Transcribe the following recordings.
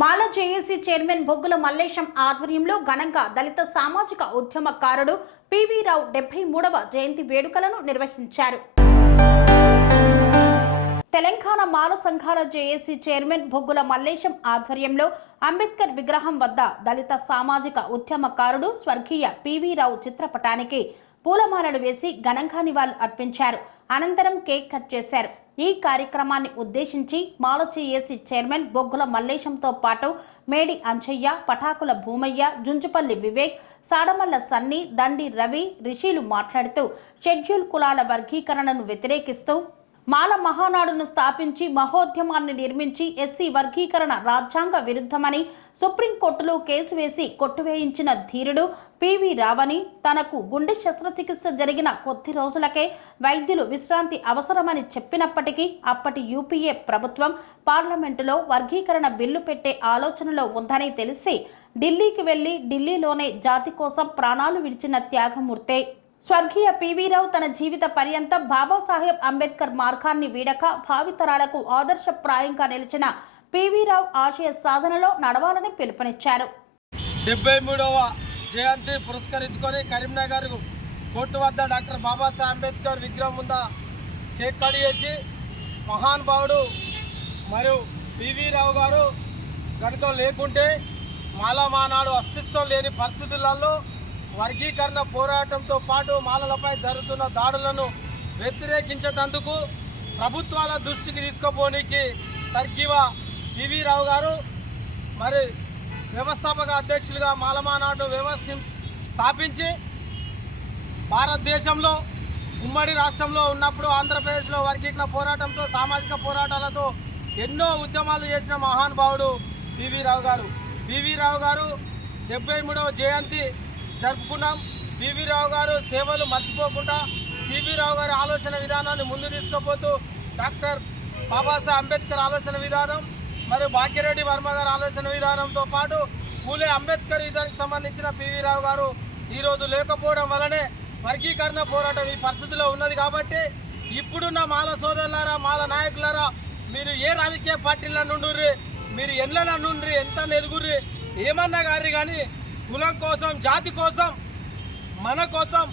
మాల JAC chairman బొగ్గుల మల్లేశం ఆధ్వర్యంలో ఘనంగా దళిత సామాజిక ఉద్యమకారుడు పివి రావు డెబ్బై మూడవ జయంతి వేడుకలను నిర్వహించారు. తెలంగాణ మాల సంఘాల జేఏసీ చైర్మన్ బొగ్గుల మల్లేశం ఆధ్వర్యంలో అంబేద్కర్ విగ్రహం వద్ద దళిత సామాజిక ఉద్యమకారుడు స్వర్గీయ పివి రావు చిత్రపటానికి పూలమాలలు వేసి ఘనంగా నివాళులు అర్పించారు అనంతరం కేక్ కట్ చేశారు. ఈ కార్యక్రమాన్ని ఉద్దేశించి మాల చైర్మన్ బొగ్గుల మల్లేశంతో పాటు మేడి అంచయ్య పటాకుల భూమయ్య జుంజుపల్లి వివేక్ సాడమల్ల సన్ని దండి రవి రిషీలు మాట్లాడుతూ షెడ్యూల్ కులాల వర్గీకరణను వ్యతిరేకిస్తూ మాల మహానాడును స్థాపించి మహోద్యమాన్ని నిర్మించి ఎస్సీ వర్గీకరణ రాజ్యాంగ విరుద్ధమని సుప్రీంకోర్టులో కేసు వేసి కొట్టువేయించిన ధీరుడు పివి రావని తనకు గుండె శస్త్రచికిత్స జరిగిన కొద్ది రోజులకే వైద్యులు విశ్రాంతి అవసరమని చెప్పినప్పటికీ అప్పటి యూపీఏ ప్రభుత్వం పార్లమెంటులో వర్గీకరణ బిల్లు పెట్టే ఆలోచనలో ఉందని తెలిసి ఢిల్లీకి వెళ్ళి ఢిల్లీలోనే జాతి కోసం ప్రాణాలు విడిచిన త్యాగమూర్తే. స్వర్గీయ పివి రావు తన జీవిత పర్యంతం బాబాసాహెబ్ అంబేద్కర్ మార్గాన్ని వీడక భావితరాలకు ఆదర్శప్రాయంగా నిలిచిన పివి రావు ఆశయ సాధనలో నడవాలని పిలుపునిచ్చారు. డెబ్బై మూడవ జయంతి పురస్కరించుకొని కరీంనగర్ కోర్టు వద్ద డాక్టర్ బాబాసాహెబ్ అంబేద్కర్ విగ్రహం ముంద కేక్ కట్ చేసి మహానుభావుడు మరియు పివి రావు గారు గణితం లేకుంటే మాలమానాడు అస్తిత్వం లేని పరిస్థితులలో వర్గీకరణ పోరాటంతో పాటు మాలలపై జరుగుతున్న దాడులను వ్యతిరేకించేందుకు ప్రభుత్వాల దృష్టికి తీసుకుపోనికి సర్గివ పివి రావు గారు మరి వ్యవస్థాపక అధ్యక్షులుగా మాలమానాడు వ్యవస్థ స్థాపించి భారతదేశంలో ఉమ్మడి రాష్ట్రంలో ఉన్నప్పుడు ఆంధ్రప్రదేశ్లో వర్గీకరణ పోరాటంతో సామాజిక పోరాటాలతో ఎన్నో ఉద్యమాలు చేసిన మహానుభావుడు పివి రావు గారు. పివి రావు గారు డెబ్బై మూడవ జయంతి జరుపుకున్నాం. పివి రావు గారు సేవలు మర్చిపోకుండా సివి రావు గారి ఆలోచన విధానాన్ని ముందు తీసుకుపోతూ డాక్టర్ బాబాసాహెబ్ అంబేద్కర్ ఆలోచన విధానం మరియు భాగ్యరెడ్డి వర్మ గారి ఆలోచన విధానంతో పాటు పూలే అంబేద్కర్ విధానికి సంబంధించిన పివి రావు గారు ఈరోజు లేకపోవడం వలనే వర్గీకరణ పోరాటం ఈ పరిస్థితిలో ఉన్నది కాబట్టి ఇప్పుడున్న మాల సోదరులారా మాల నాయకులారా మీరు ఏ రాజకీయ పార్టీల నుండి మీరు ఎన్ల నుండి ఎంత ఎదుగుర్రి ఏమన్నా గారి కానీ కులం కోసం జాతి కోసం మన కోసం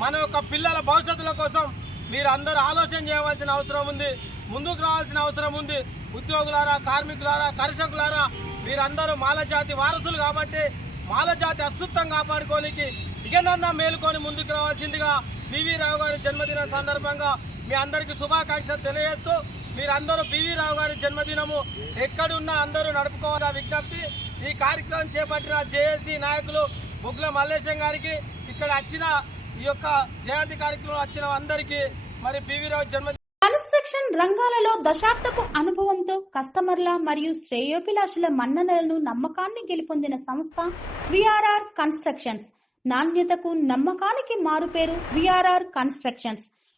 మన యొక్క పిల్లల భవిష్యత్తుల కోసం మీరు అందరూ ఆలోచన చేయవలసిన అవసరం ఉంది. ముందుకు రావాల్సిన అవసరం ఉంది. ఉద్యోగులారా కార్మికులారా కర్షకులారా మీరందరూ మాల జాతి వారసులు కాబట్టి మాల జాతి అశుద్ధం కాపాడుకోనికి ఇకనన్నా మేలుకొని ముందుకు రావాల్సిందిగా పివి రావు గారి జన్మదిన సందర్భంగా మీ అందరికీ శుభాకాంక్షలు తెలియజేస్తూ మీరందరూ పివి రావు గారి జన్మదినము ఎక్కడున్నా అందరూ నడుపుకోవాలని విజ్ఞప్తి ఈ కార్యక్రమం చేపట్టిన జేఏసీ నాయకులు బుగ్ల మల్లేశం గారికి ఇక్కడ వచ్చిన ఈ యొక్క జయంతి కార్యక్రమం వచ్చిన అందరికీ మరి పివి రావు జన్మ కన్స్ట్రక్షన్ రంగాలలో దశాబ్దపు అనుభవంతో కస్టమర్ల మరియు శ్రేయోభిలాషుల మన్ననలను నమ్మకాన్ని గెలుపొందిన సంస్థ విఆర్ఆర్ కన్స్ట్రక్షన్స్. నాణ్యతకు నమ్మకానికి మారుపేరు VRR constructions.